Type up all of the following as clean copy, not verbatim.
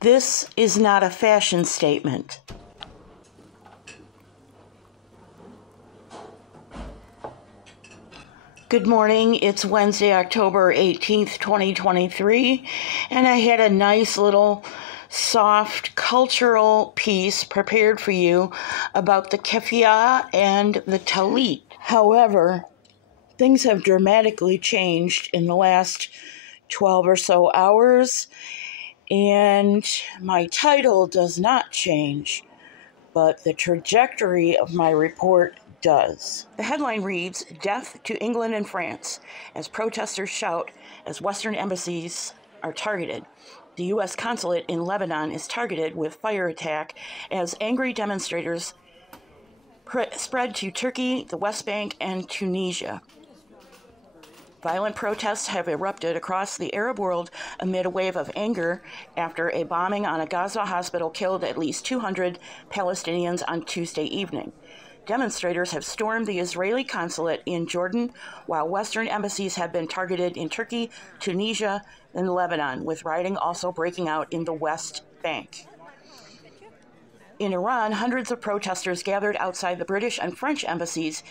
This is not a fashion statement. Good morning. It's Wednesday, October 18th, 2023, and I had a nice little soft cultural piece prepared for you about the keffiyeh and the talit. However, things have dramatically changed in the last 12 or so hours, and my title does not change, but the trajectory of my report does. The headline reads, "Death to England and France," as protesters shout as Western embassies are targeted. The U.S. consulate in Lebanon is targeted with fire attack as angry demonstrators spread to Turkey, the West Bank, and Tunisia. Violent protests have erupted across the Arab world amid a wave of anger after a bombing on a Gaza hospital killed at least 200 Palestinians on Tuesday evening. Demonstrators have stormed the Israeli consulate in Jordan, while Western embassies have been targeted in Turkey, Tunisia, and Lebanon, with rioting also breaking out in the West Bank. In Iran, hundreds of protesters gathered outside the British and French embassies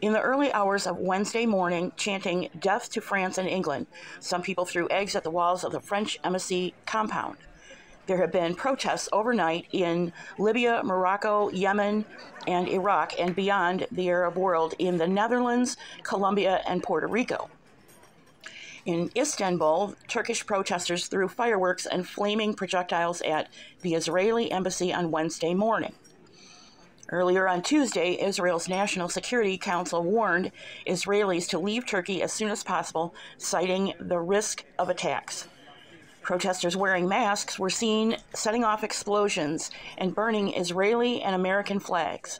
in the early hours of Wednesday morning, chanting "Death to France and England." Some people threw eggs at the walls of the French embassy compound. There have been protests overnight in Libya, Morocco, Yemen, and Iraq, and beyond the Arab world in the Netherlands, Colombia, and Puerto Rico. In Istanbul, Turkish protesters threw fireworks and flaming projectiles at the Israeli embassy on Wednesday morning. Earlier on Tuesday, Israel's National Security Council warned Israelis to leave Turkey as soon as possible, citing the risk of attacks. Protesters wearing masks were seen setting off explosions and burning Israeli and American flags.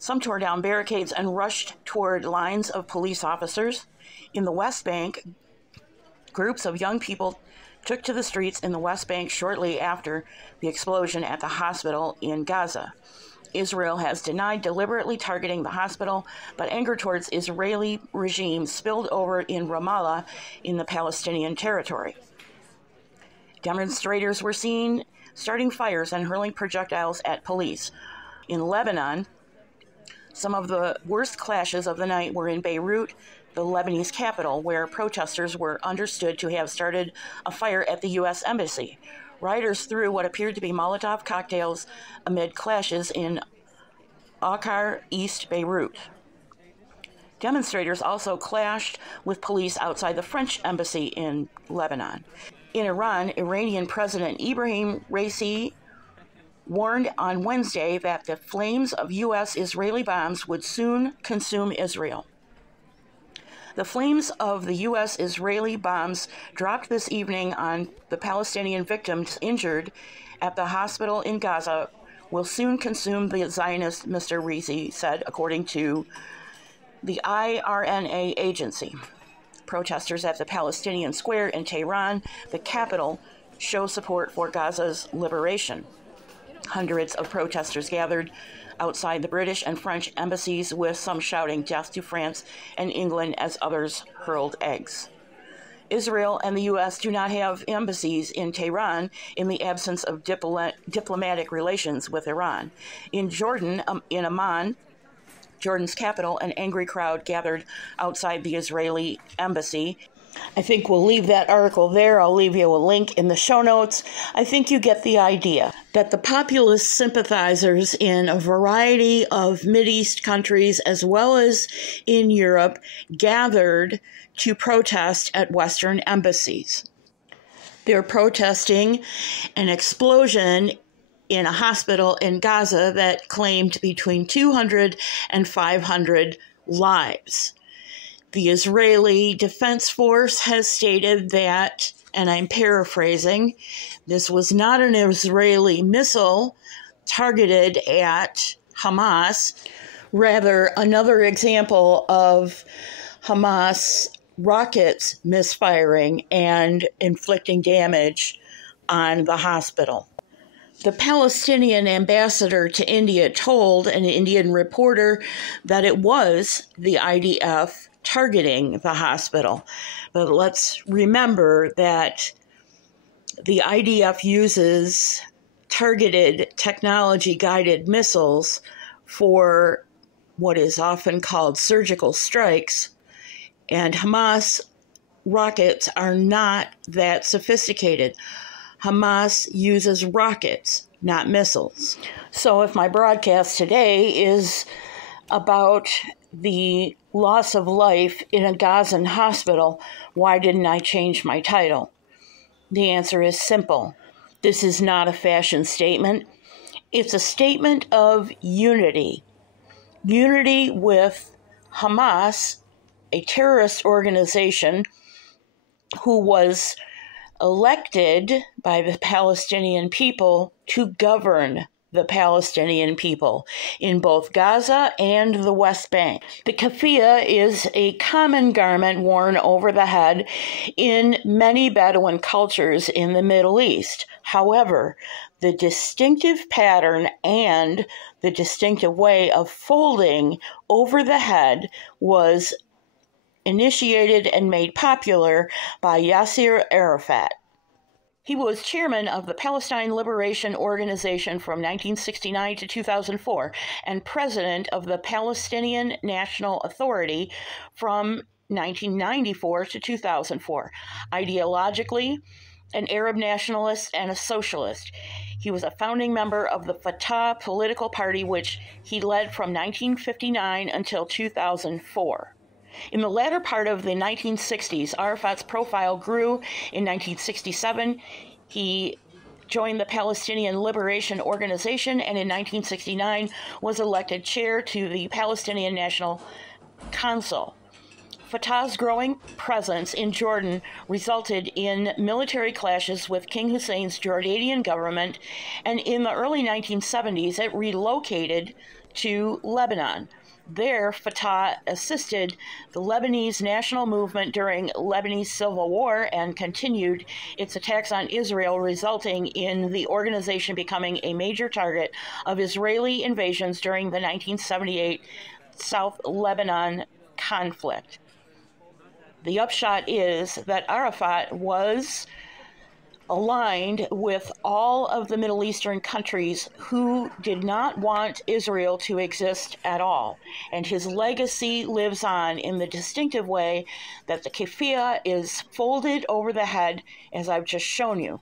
Some tore down barricades and rushed toward lines of police officers. In the West Bank, groups of young people took to the streets in the West Bank shortly after the explosion at the hospital in Gaza. Israel has denied deliberately targeting the hospital, but anger towards Israeli regime spilled over in Ramallah in the Palestinian territory. Demonstrators were seen starting fires and hurling projectiles at police. In Lebanon, some of the worst clashes of the night were in Beirut, the Lebanese capital, where protesters were understood to have started a fire at the U.S. Embassy. Rioters threw what appeared to be Molotov cocktails amid clashes in Akkar, East Beirut. Demonstrators also clashed with police outside the French embassy in Lebanon. In Iran, Iranian President Ibrahim Raisi warned on Wednesday that the flames of U.S.-Israeli bombs would soon consume Israel. The flames of the U.S.-Israeli bombs dropped this evening on the Palestinian victims injured at the hospital in Gaza will soon consume the Zionists, Mr. Raisi said, according to the IRNA agency. Protesters at the Palestinian Square in Tehran, the capital, show support for Gaza's liberation. Hundreds of protesters gathered outside the British and French embassies, with some shouting "Death to France and England" as others hurled eggs. Israel and the U.S. do not have embassies in Tehran in the absence of diplomatic relations with Iran. In Jordan, in Amman, Jordan's capital, an angry crowd gathered outside the Israeli embassy. I think we'll leave that article there. I'll leave you a link in the show notes. I think you get the idea that the populist sympathizers in a variety of Mideast countries, as well as in Europe, gathered to protest at Western embassies. They're protesting an explosion in a hospital in Gaza that claimed between 200 and 500 lives. The Israeli Defense Force has stated that, and I'm paraphrasing, this was not an Israeli missile targeted at Hamas, rather another example of Hamas rockets misfiring and inflicting damage on the hospital. The Palestinian ambassador to India told an Indian reporter that it was the IDF targeting the hospital. But let's remember that The IDF uses targeted technology-guided missiles for what is often called surgical strikes, and Hamas rockets are not that sophisticated. Hamas uses rockets, not missiles. So if my broadcast today is about the loss of life in a Gazan hospital, why didn't I change my title? The answer is simple. This is not a fashion statement. It's a statement of unity. Unity with Hamas, a terrorist organization who was elected by the Palestinian people to govern the Palestinian people in both Gaza and the West Bank. The keffiyeh is a common garment worn over the head in many Bedouin cultures in the Middle East. However, the distinctive pattern and the distinctive way of folding over the head was initiated and made popular by Yasser Arafat. He was chairman of the Palestine Liberation Organization from 1969 to 2004 and president of the Palestinian National Authority from 1994 to 2004. Ideologically, an Arab nationalist and a socialist. He was a founding member of the Fatah political party, which he led from 1959 until 2004. In the latter part of the 1960s, Arafat's profile grew. In 1967, he joined the Palestinian Liberation Organization, and in 1969 was elected chair to the Palestinian National Council. Fatah's growing presence in Jordan resulted in military clashes with King Hussein's Jordanian government, and in the early 1970s, it relocated to Lebanon. There, Fatah assisted the Lebanese national movement during Lebanese civil war and continued its attacks on Israel, resulting in the organization becoming a major target of Israeli invasions during the 1978 South Lebanon conflict. The upshot is that Arafat was aligned with all of the Middle Eastern countries who did not want Israel to exist at all. And his legacy lives on in the distinctive way that the keffiyeh is folded over the head, as I've just shown you.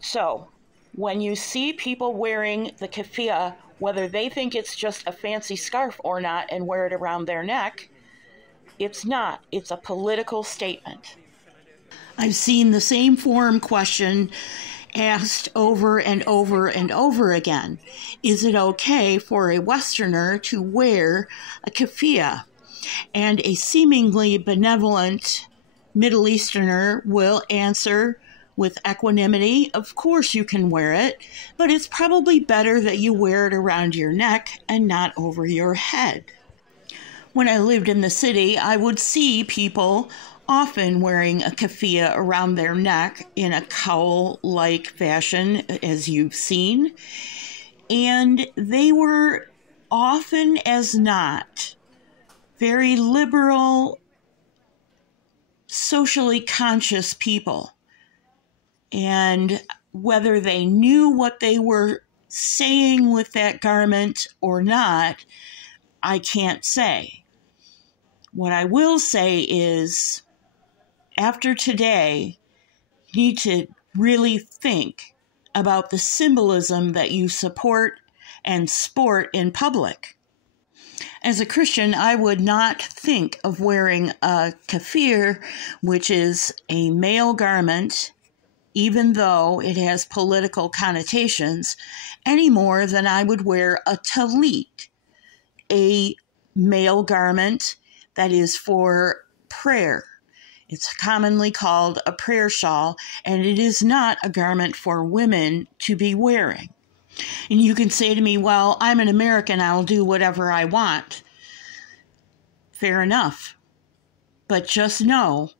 So, when you see people wearing the keffiyeh, whether they think it's just a fancy scarf or not and wear it around their neck, it's not. It's a political statement. I've seen the same forum question asked over and over and over again. Is it okay for a Westerner to wear a keffiyeh? And a seemingly benevolent Middle Easterner will answer with equanimity, of course you can wear it, but it's probably better that you wear it around your neck and not over your head. When I lived in the city, I would see people often wearing a keffiyeh around their neck in a cowl-like fashion, as you've seen. And they were often as not very liberal, socially conscious people. And whether they knew what they were saying with that garment or not, I can't say. What I will say is, after today, you need to really think about the symbolism that you support and sport in public. As a Christian, I would not think of wearing a keffiyeh, which is a male garment, even though it has political connotations, any more than I would wear a talit, a male garment that is for prayer. It's commonly called a prayer shawl, and it is not a garment for women to be wearing. And you can say to me, well, I'm an American, I'll do whatever I want. Fair enough. But just know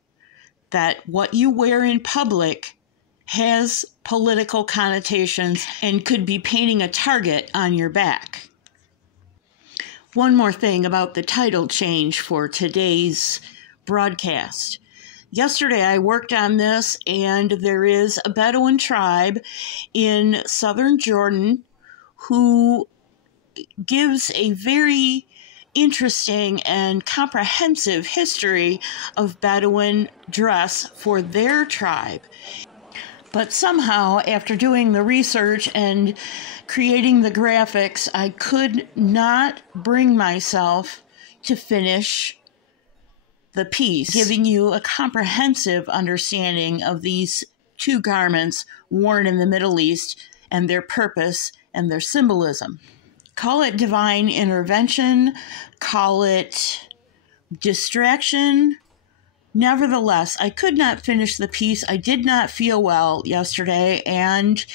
that what you wear in public has political connotations and could be painting a target on your back. One more thing about the title change for today's broadcast. Yesterday I worked on this, and there is a Bedouin tribe in southern Jordan who gives a very interesting and comprehensive history of Bedouin dress for their tribe. But somehow, after doing the research and creating the graphics, I could not bring myself to finish the piece, giving you a comprehensive understanding of these two garments worn in the Middle East and their purpose and their symbolism. Call it divine intervention, call it distraction. Nevertheless, I could not finish the piece. I did not feel well yesterday, and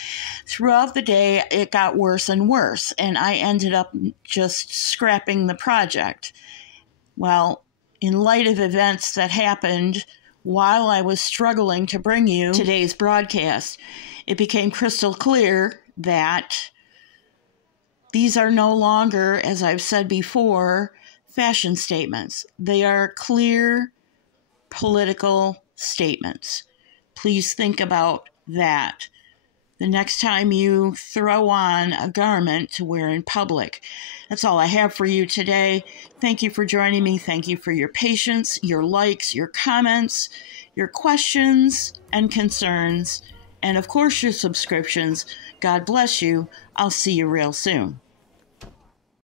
throughout the day it got worse and worse, and I ended up just scrapping the project. Well, in light of events that happened while I was struggling to bring you today's broadcast, it became crystal clear that these are no longer, as I've said before, fashion statements. They are clear political statements. Please think about that the next time you throw on a garment to wear in public. That's all I have for you today. Thank you for joining me. Thank you for your patience, your likes, your comments, your questions and concerns, and of course your subscriptions. God bless you. I'll see you real soon.